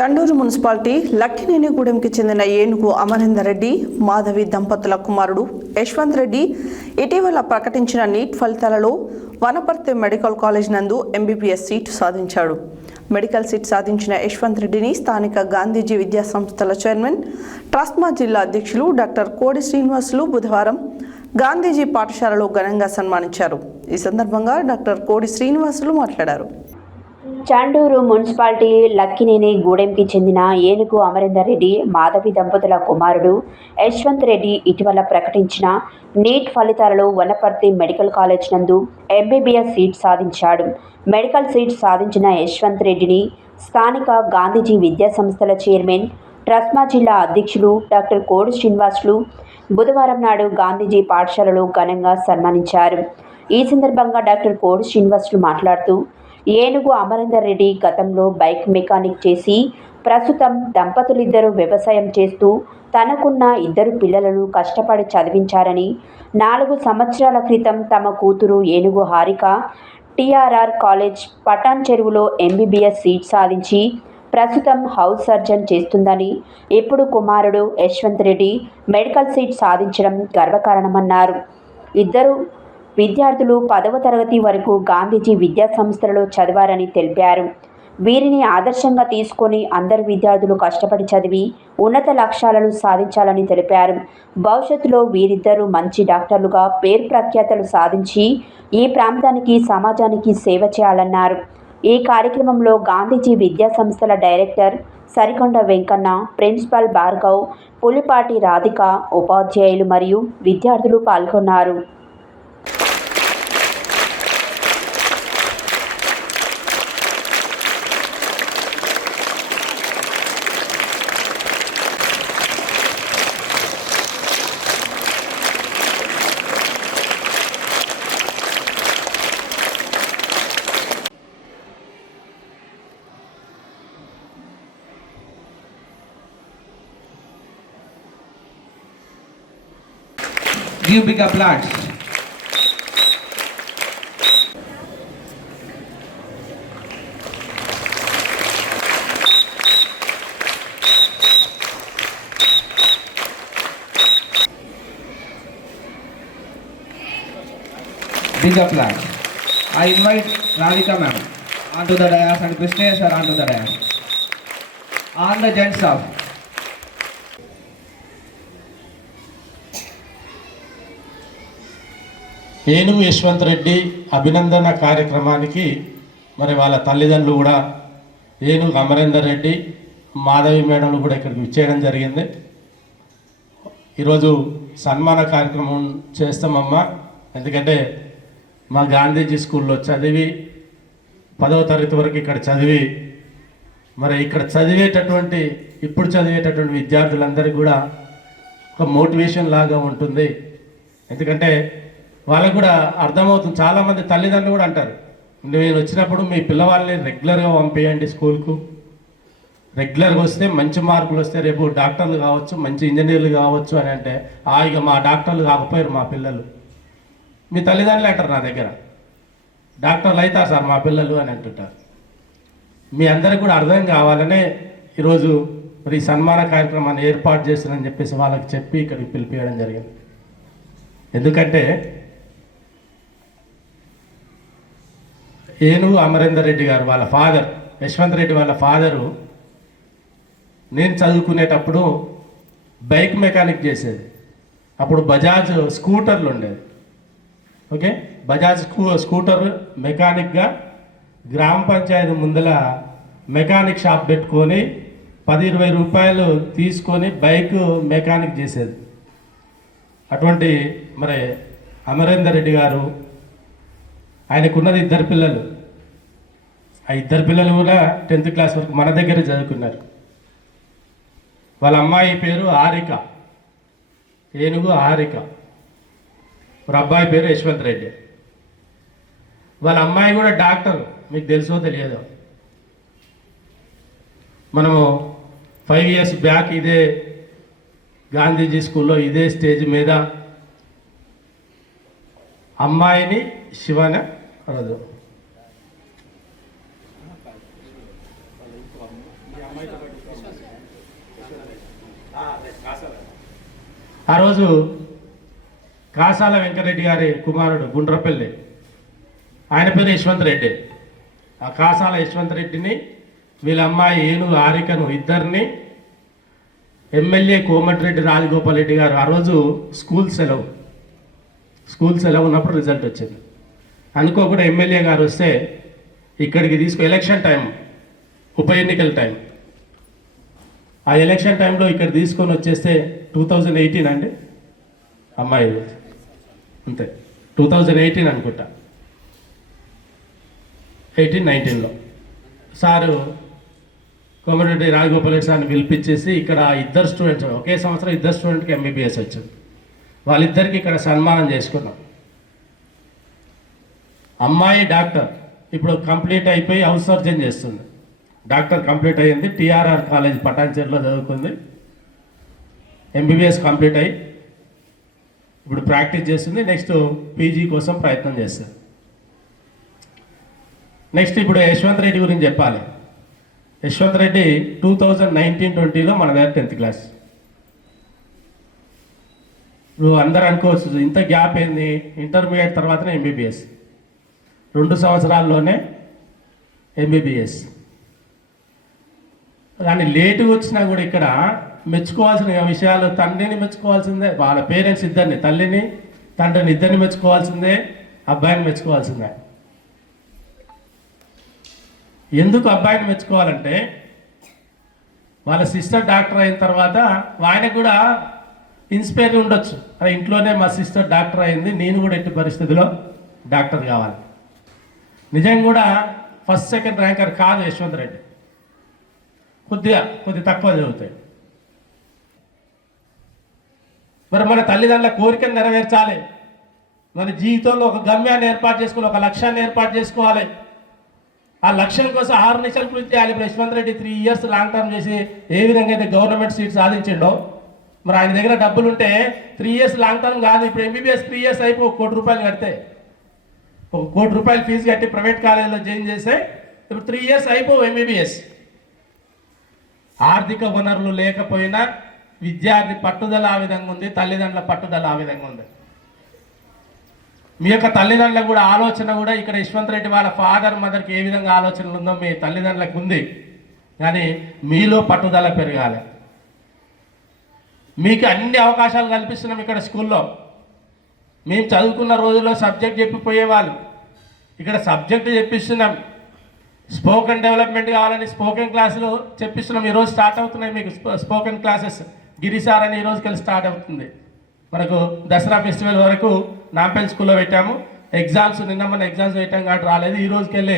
Chandur municipality లక్కినేనిగూడెంకి చెందిన ఏనుగు అమరేందర్ రెడ్డి, మాధవి దంపతుల కుమారుడు యశ్వంత్ రెడ్డి ఇటీవల ప్రకటించిన నీట్ ఫలితాలలో వనపర్తి మెడికల్ కాలేజ్ నందు ఎంబీబీఎస్ సీటు సాధించాడు. మెడికల్ సీట్ సాధించిన యశ్వంత్ రెడ్డిని స్థానిక గాంధీజీ విద్యా సంస్థల చైర్మన్, ట్రస్మా జిల్లా అధ్యక్షులు డాక్టర్ కోడి శ్రీనివాసులు బుధవారం గాంధీజీ పాఠశాలలో ఘనంగా సన్మానించారు. ఈ సందర్భంగా డాక్టర్ కోడి శ్రీనివాసులు మాట్లాడారు. చండూరు మున్సిపాలిటీ లక్కినేనిగూడెంకి చెందిన ఏనుగు అమరేందర్ రెడ్డి, మాధవి దంపతుల కుమారుడు యశ్వంత్ రెడ్డి ఇటీవల ప్రకటించిన నీట్ ఫలితాలలో వనపర్తి మెడికల్ కాలేజ్ నందు ఎంబీబీఎస్ సీట్ సాధించాడు. మెడికల్ సీట్ సాధించిన యశ్వంత్ రెడ్డిని స్థానిక గాంధీజీ విద్యా సంస్థల చైర్మన్, ట్రస్మా జిల్లా అధ్యక్షులు డాక్టర్ కోడి శ్రీనివాసులు బుధవారం నాడు గాంధీజీ పాఠశాలలో ఘనంగా సన్మానించారు. ఈ సందర్భంగా డాక్టర్ కోడి శ్రీనివాసులు మాట్లాడుతూ, ఏనుగు అమరేందర్ రెడ్డి గతంలో బైక్ మెకానిక్ చేసి ప్రస్తుతం దంపతులిద్దరూ వ్యవసాయం చేస్తూ తనకున్న 2 పిల్లలను కష్టపడి చదివించారని, 4 సంవత్సరాల క్రితం తమ కూతురు ఏనుగు హారిక టీఆర్ఆర్ కాలేజ్ పటాన్ చెరువులో ఎంబీబీఎస్ సీట్ సాధించి ప్రస్తుతం హౌస్ సర్జన్ చేస్తుందని, ఇప్పుడు కుమారుడు యశ్వంత్ రెడ్డి మెడికల్ సీట్ సాధించడం గర్వకారణమన్నారు. ఇద్దరు విద్యార్థులు 10వ తరగతి వరకు గాంధీజీ విద్యా సంస్థలలో చదివారని తెలిపారు. వీరిని ఆదర్శంగా తీసుకొని అందరు విద్యార్థులు కష్టపడి చదివి ఉన్నత లక్ష్యాలను సాధించాలని తెలిపారు. భవిష్యత్తులో వీరిద్దరూ మంచి డాక్టర్లుగా పేరు ప్రఖ్యాతలు సాధించి ఈ ప్రాంతానికి, సమాజానికి సేవ చేయాలన్నారు. ఈ కార్యక్రమంలో గాంధీజీ విద్యా సంస్థల డైరెక్టర్ సరికొండ వెంకన్న, ప్రిన్సిపల్ భార్గవ్, పులిపాటి రాధిక, ఉపాధ్యాయులు మరియు విద్యార్థులు పాల్గొన్నారు. Give big applause. Big applause. I invite Radhika ma'am onto the dais and Krishnesh sir onto the dais. On the gents of ఏనుగు యశ్వంత్ రెడ్డి అభినందన కార్యక్రమానికి మరి వాళ్ళ తల్లిదండ్రులు కూడా ఏనుగు అమరేందర్ రెడ్డి, మాధవి మేడంలు కూడా ఇక్కడికి విచ్చేయడం జరిగింది. ఈరోజు సన్మాన కార్యక్రమం చేస్తామమ్మా. ఎందుకంటే మా గాంధీజీ స్కూల్లో చదివి 10వ తరగతి వరకు ఇక్కడ చదివి మరి ఇక్కడ ఇప్పుడు చదివేటటువంటి విద్యార్థులందరికీ కూడా ఒక మోటివేషన్ లాగా ఉంటుంది. ఎందుకంటే వాళ్ళకు కూడా అర్థమవుతుంది. చాలామంది తల్లిదండ్రులు కూడా అంటారు, నేను వచ్చినప్పుడు మీ పిల్లవాళ్ళని రెగ్యులర్గా పంపించండి స్కూల్కు, రెగ్యులర్గా వస్తే మంచి మార్కులు వస్తే రేపు డాక్టర్లు కావచ్చు, మంచి ఇంజనీర్లు కావచ్చు అని అంటే, ఇక మా డాక్టర్లు కాకపోయారు మా పిల్లలు. మీ తల్లిదండ్రులు అంటారు నా దగ్గర, డాక్టర్లు అవుతారు సార్ మా పిల్లలు అని అంటుంటారు. మీ అందరికి కూడా అర్థం కావాలనే ఈరోజు మరి ఈ సన్మాన కార్యక్రమాన్ని ఏర్పాటు చేస్తానని చెప్పేసి వాళ్ళకి చెప్పి ఇక్కడికి పిలిపించడం జరిగింది. ఎందుకంటే ఏనుగు అమరేందర్ రెడ్డి గారు వాళ్ళ ఫాదర్, యశ్వంత్ రెడ్డి వాళ్ళ ఫాదరు నేను చదువుకునేటప్పుడు బైక్ మెకానిక్ చేసేది. అప్పుడు బజాజ్ స్కూటర్లు ఉండేది. ఓకే, బజాజ్ స్కూటర్ మెకానిక్గా గ్రామ పంచాయతీ ముందల మెకానిక్ షాప్ పెట్టుకొని 10-20 రూపాయలు తీసుకొని బైక్ మెకానిక్ చేసేది. అటువంటి మరి అమరేందర్ రెడ్డి గారు, ఆయనకున్నది 2 పిల్లలు. ఆ 2 పిల్లలు కూడా 10th క్లాస్ వరకు మన దగ్గరే చదువుకున్నారు. వాళ్ళ అమ్మాయి పేరు హారిక, ఏనుగు హారిక. ఒక అబ్బాయి పేరు యశ్వంత్ రెడ్డి. వాళ్ళ అమ్మాయి కూడా డాక్టర్, మీకు తెలుసో తెలియదో. మనము 5 years బ్యాక్ ఇదే గాంధీజీ స్కూల్లో ఇదే స్టేజ్ మీద అమ్మాయిని శివన అనదు ఆ రోజు కాసాల వెంకరెడ్డి గారి కుమారుడు గుండ్రపల్లి, ఆయన పేరు యశ్వంత్ రెడ్డి. ఆ కాసాల యశ్వంత్ రెడ్డిని వీళ్ళ అమ్మాయి ఏనుగు హారికను ఇద్దరిని ఎమ్మెల్యే కోమటిరెడ్డి రాజగోపాల్ రెడ్డి గారు ఆ రోజు స్కూల్ సెలవు ఉన్నప్పుడు రిజల్ట్ వచ్చింది. అనుకోకుండా ఎమ్మెల్యే గారు వస్తే ఇక్కడికి ఎలక్షన్ టైం, ఉప ఎన్నికల టైం, ఆ ఎలక్షన్ టైంలో ఇక్కడ తీసుకొని వచ్చేస్తే 2018 అండి అమ్మాయి, అంతే 2018 అనుకుంటా, 18-19లో సారు కోమటిరెడ్డి రాజగోపాల్ రెడ్డి సార్ని పిలిపించేసి ఇక్కడ ఇద్దరు స్టూడెంట్స్, ఒకే సంవత్సరం ఇద్దరు స్టూడెంట్కి ఎంబీబీఎస్ వచ్చింది. వాళ్ళిద్దరికి ఇక్కడ సన్మానం చేసుకున్నాం. అమ్మాయి డాక్టర్, ఇప్పుడు కంప్లీట్ అయిపోయి హౌస్ సర్జన్ చేస్తుంది. డాక్టర్ కంప్లీట్ అయ్యింది, టీఆర్ఆర్ కాలేజ్ పటాన్చేరులో చదువుకుంది. ఎంబీబీఎస్ కంప్లీట్ అయ్యి ఇప్పుడు ప్రాక్టీస్ చేస్తుంది. నెక్స్ట్ పీజీ కోసం ప్రయత్నం చేస్తుంది. నెక్స్ట్ ఇప్పుడు యశ్వంత్ రెడ్డి గురించి చెప్పాలి. యశ్వంత్ రెడ్డి 2019-20లో మన దగ్గర 10th క్లాస్. నువ్వు అందరు అనుకోవచ్చు ఇంత గ్యాప్ ఏంది, ఇంటర్మీడియట్ తర్వాతనే ఎంబీబీఎస్, 2 సంవత్సరాల్లోనే ఎంబీబీఎస్. కానీ లేటుగా వచ్చినా కూడా ఇక్కడ మెచ్చుకోవాల్సిన విషయాలు, తండ్రిని మెచ్చుకోవాల్సిందే, వాళ్ళ పేరెంట్స్ ఇద్దరిని, తల్లిని తండ్రిని ఇద్దరిని మెచ్చుకోవాల్సిందే, అబ్బాయిని మెచ్చుకోవాల్సిందే. ఎందుకు అబ్బాయిని మెచ్చుకోవాలంటే వాళ్ళ సిస్టర్ డాక్టర్ అయిన తర్వాత ఆయనకు కూడా ఇన్స్పైర్ ఉండొచ్చు, అలా ఇంట్లోనే మా సిస్టర్ డాక్టర్ అయింది, నేను కూడా ఎట్టి పరిస్థితిలో డాక్టర్ కావాలి. నిజంగా కూడా ఫస్ట్ సెకండ్ ర్యాంకర్ కాదు యశ్వంత్ రెడ్డి, కొద్ది తక్కువ చదువుతాయి. మరి మన తల్లిదండ్రుల కోరికను నెరవేర్చాలి, మన జీవితంలో ఒక గమ్యాన్ని ఏర్పాటు చేసుకోవాలి, ఒక లక్ష్యాన్ని ఏర్పాటు చేసుకోవాలి. ఆ లక్ష్యం కోసం 6 నిమిషాలు కృషి చేయాలి. ఇప్పుడు Yashwant Reddy 3 years long term చేసి ఏ విధంగా అయితే గవర్నమెంట్ సీట్ సాధించిండో, మరి ఆయన దగ్గర డబ్బులు ఉంటే 3 years లాంగ్ టర్మ్ కాదు, ఇప్పుడు ఎంబీబీఎస్ 3 years అయిపో 1 కోటి రూపాయలు కడితే, 1 కోటి రూపాయలు ఫీజు కట్టి ప్రైవేట్ కాలేజీలో జాయిన్ చేస్తే ఇప్పుడు 3 years అయిపో ఎంబీబీఎస్. ఆర్థిక వనరులు లేకపోయినా విద్యార్థి పట్టుదల ఆ విధంగా ఉంది, తల్లిదండ్రుల పట్టుదల ఆ విధంగా ఉంది. మీ యొక్క తల్లిదండ్రులకు కూడా ఆలోచన కూడా ఇక్కడ యశ్వంత్ రెడ్డి వాళ్ళ ఫాదర్ మదర్కి ఏ విధంగా ఆలోచనలు ఉందో మీ తల్లిదండ్రులకు ఉంది. కానీ మీలో పట్టుదల పెరగాలి. మీకు అన్ని అవకాశాలు కల్పిస్తున్నాం ఇక్కడ స్కూల్లో. మేము చదువుకున్న రోజుల్లో సబ్జెక్ట్ చెప్పిపోయేవాళ్ళు, ఇక్కడ సబ్జెక్ట్ చెప్పిస్తున్నాం. స్పోకెన్ డెవలప్మెంట్ కావాలని స్పోకెన్ క్లాసులు చెప్పిస్తున్నాం. ఈరోజు స్టార్ట్ అవుతున్నాయి మీకు స్పోకెన్ క్లాసెస్. గిరిసార్ అని ఈరోజుకెళ్ళి స్టార్ట్ అవుతుంది. మనకు దసరా ఫెస్టివల్ వరకు నాంపల్లి స్కూల్లో పెట్టాము. ఎగ్జామ్స్ నిన్న మన ఎగ్జామ్స్ పెట్టాం కాబట్టి రాలేదు. ఈ రోజుకెళ్ళి